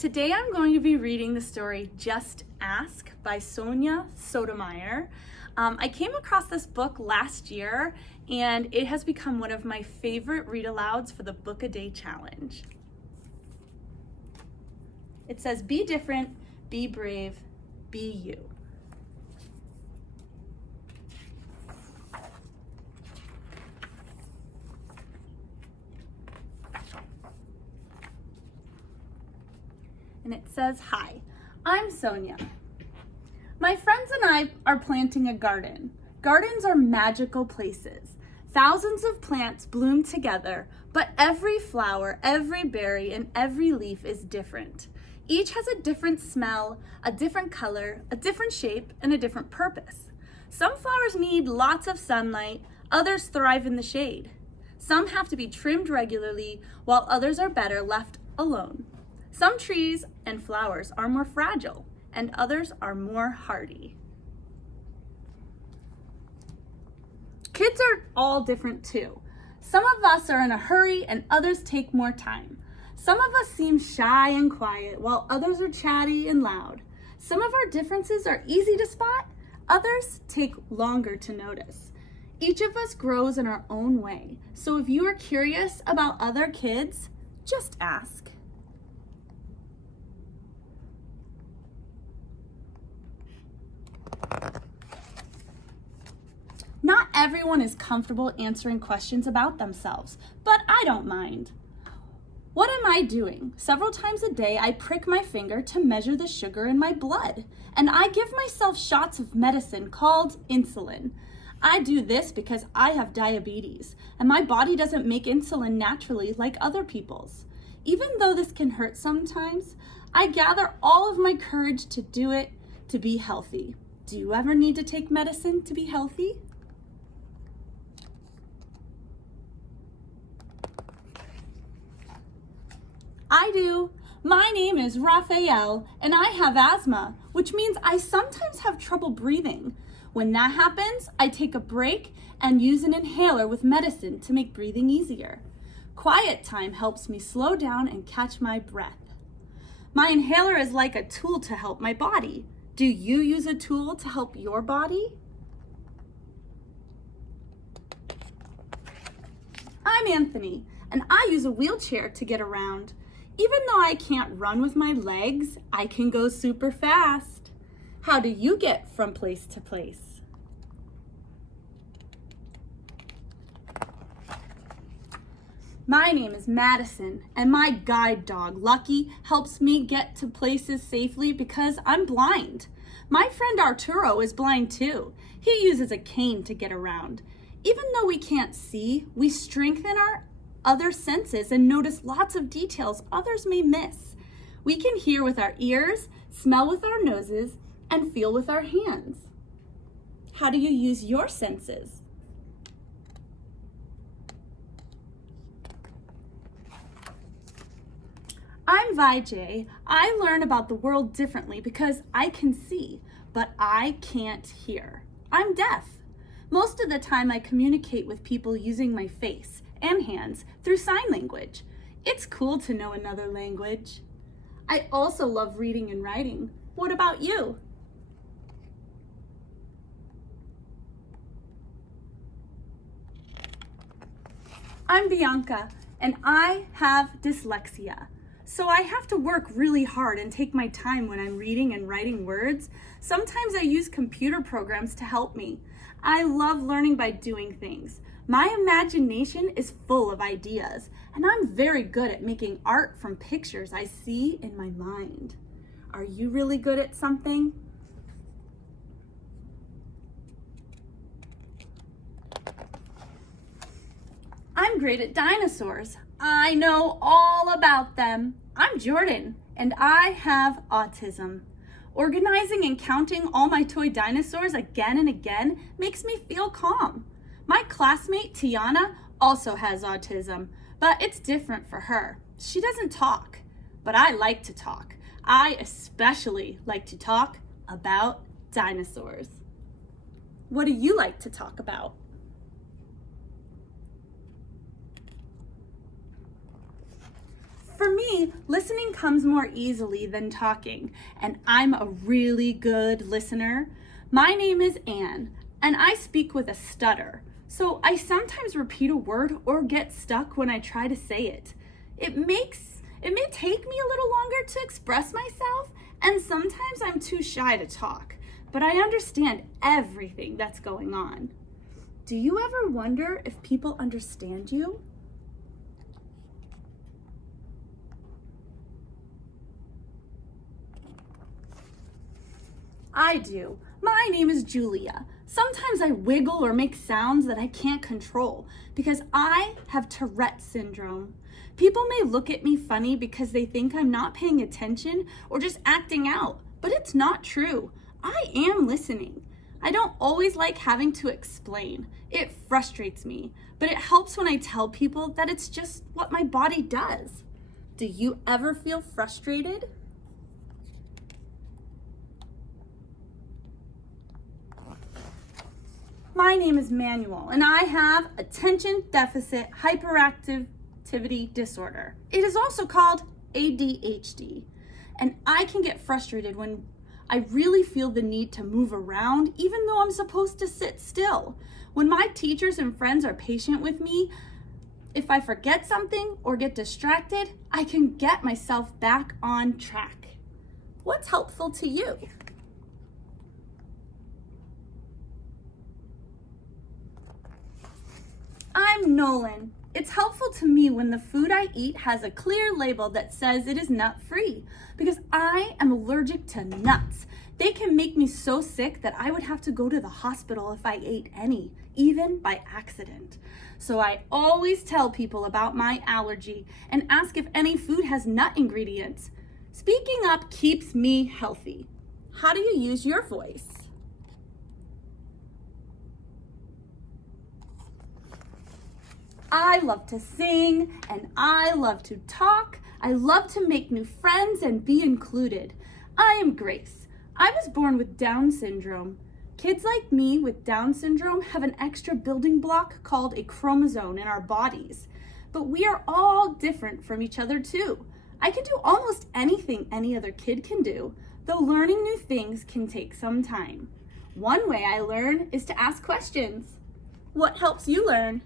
Today I'm going to be reading the story Just Ask by Sonia Sotomayor. I came across this book last year and it has become one of my favorite read-alouds for the Book a Day Challenge. It says, be different, be brave, be you. And it says, hi, I'm Sonia. My friends and I are planting a garden. Gardens are magical places. Thousands of plants bloom together, but every flower, every berry, and every leaf is different. Each has a different smell, a different color, a different shape, and a different purpose. Some flowers need lots of sunlight, others thrive in the shade. Some have to be trimmed regularly, while others are better left alone. Some trees and flowers are more fragile, and others are more hardy. Kids are all different too. Some of us are in a hurry and others take more time. Some of us seem shy and quiet, while others are chatty and loud. Some of our differences are easy to spot, others take longer to notice. Each of us grows in our own way, so if you are curious about other kids, just ask. Not everyone is comfortable answering questions about themselves, but I don't mind. What am I doing? Several times a day, I prick my finger to measure the sugar in my blood, and I give myself shots of medicine called insulin. I do this because I have diabetes, and my body doesn't make insulin naturally like other people's. Even though this can hurt sometimes, I gather all of my courage to do it to be healthy. Do you ever need to take medicine to be healthy? I do. My name is Raphael, and I have asthma, which means I sometimes have trouble breathing. When that happens, I take a break and use an inhaler with medicine to make breathing easier. Quiet time helps me slow down and catch my breath. My inhaler is like a tool to help my body. Do you use a tool to help your body? I'm Anthony, and I use a wheelchair to get around. Even though I can't run with my legs, I can go super fast. How do you get from place to place? My name is Madison, and my guide dog, Lucky, helps me get to places safely because I'm blind. My friend Arturo is blind too. He uses a cane to get around. Even though we can't see, we strengthen our other senses and notice lots of details others may miss. We can hear with our ears, smell with our noses, and feel with our hands. How do you use your senses? I'm Vijay. I learn about the world differently because I can see, but I can't hear. I'm deaf. Most of the time I communicate with people using my face and hands through sign language. It's cool to know another language. I also love reading and writing. What about you? I'm Bianca, and I have dyslexia. So I have to work really hard and take my time when I'm reading and writing words. Sometimes I use computer programs to help me. I love learning by doing things. My imagination is full of ideas, and I'm very good at making art from pictures I see in my mind. Are you really good at something? I'm great at dinosaurs. I know all about them. I'm Jordan, and I have autism. Organizing and counting all my toy dinosaurs again and again makes me feel calm. My classmate, Tiana, also has autism, but it's different for her. She doesn't talk, but I like to talk. I especially like to talk about dinosaurs. What do you like to talk about? For me, listening comes more easily than talking, and I'm a really good listener. My name is Anne, and I speak with a stutter, so I sometimes repeat a word or get stuck when I try to say it. It may take me a little longer to express myself, and sometimes I'm too shy to talk, but I understand everything that's going on. Do you ever wonder if people understand you? I do. My name is Julia. Sometimes I wiggle or make sounds that I can't control because I have Tourette syndrome. People may look at me funny because they think I'm not paying attention or just acting out, but it's not true. I am listening. I don't always like having to explain. It frustrates me, but it helps when I tell people that it's just what my body does. Do you ever feel frustrated? My name is Manuel, and I have attention deficit hyperactivity disorder. It is also called ADHD, and I can get frustrated when I really feel the need to move around, even though I'm supposed to sit still. When my teachers and friends are patient with me, if I forget something or get distracted, I can get myself back on track. What's helpful to you? I'm Nolan. It's helpful to me when the food I eat has a clear label that says it is nut-free because I am allergic to nuts. They can make me so sick that I would have to go to the hospital if I ate any, even by accident. So I always tell people about my allergy and ask if any food has nut ingredients. Speaking up keeps me healthy. How do you use your voice? I love to sing and I love to talk. I love to make new friends and be included. I am Grace. I was born with Down syndrome. Kids like me with Down syndrome have an extra building block called a chromosome in our bodies. But we are all different from each other too. I can do almost anything any other kid can do, though learning new things can take some time. One way I learn is to ask questions. What helps you learn?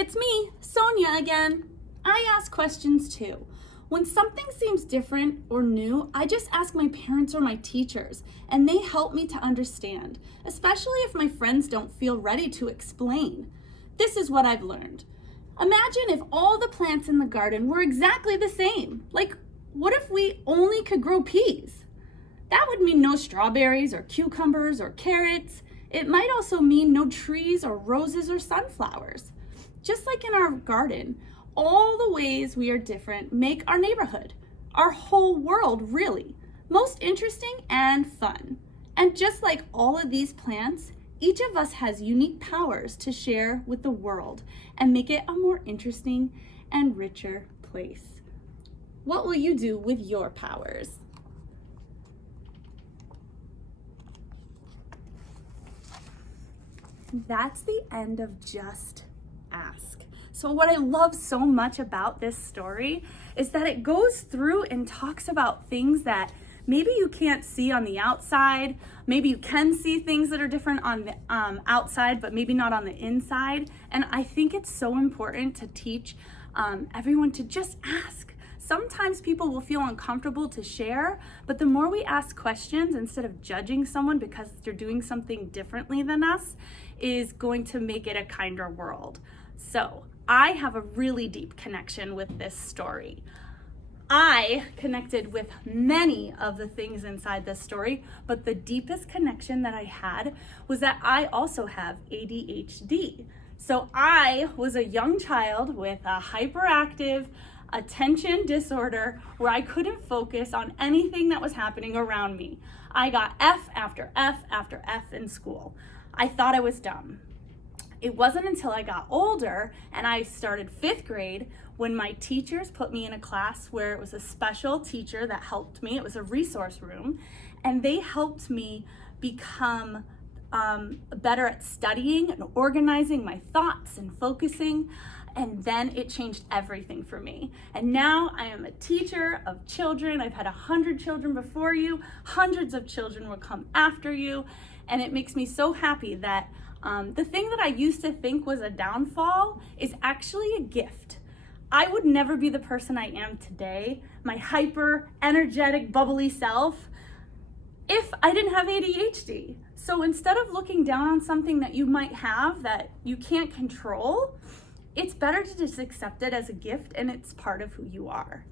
It's me, Sonia again. I ask questions too. When something seems different or new, I just ask my parents or my teachers, and they help me to understand, especially if my friends don't feel ready to explain. This is what I've learned. Imagine if all the plants in the garden were exactly the same. Like, what if we only could grow peas? That would mean no strawberries or cucumbers or carrots. It might also mean no trees or roses or sunflowers. Just like in our garden, all the ways we are different make our neighborhood, our whole world really, most interesting and fun. And just like all of these plants, each of us has unique powers to share with the world and make it a more interesting and richer place. What will you do with your powers? That's the end of Just Ask. So what I love so much about this story is that it goes through and talks about things that maybe you can't see on the outside. Maybe you can see things that are different on the outside, but maybe not on the inside. And I think it's so important to teach everyone to just ask. Sometimes people will feel uncomfortable to share, but the more we ask questions instead of judging someone because they're doing something differently than us is going to make it a kinder world. So I have a really deep connection with this story. I connected with many of the things inside this story, but the deepest connection that I had was that I also have ADHD. So I was a young child with a hyperactive attention disorder where I couldn't focus on anything that was happening around me. I got F after F after F in school. I thought I was dumb. It wasn't until I got older and I started 5th grade when my teachers put me in a class where it was a special teacher that helped me. It was a resource room, and they helped me become better at studying and organizing my thoughts and focusing. And then it changed everything for me. And now I am a teacher of children. I've had 100 children before you. Hundreds of children will come after you. And it makes me so happy that the thing that I used to think was a downfall is actually a gift. I would never be the person I am today, my hyper, energetic, bubbly self, if I didn't have ADHD. So instead of looking down on something that you might have that you can't control, it's better to just accept it as a gift, and it's part of who you are.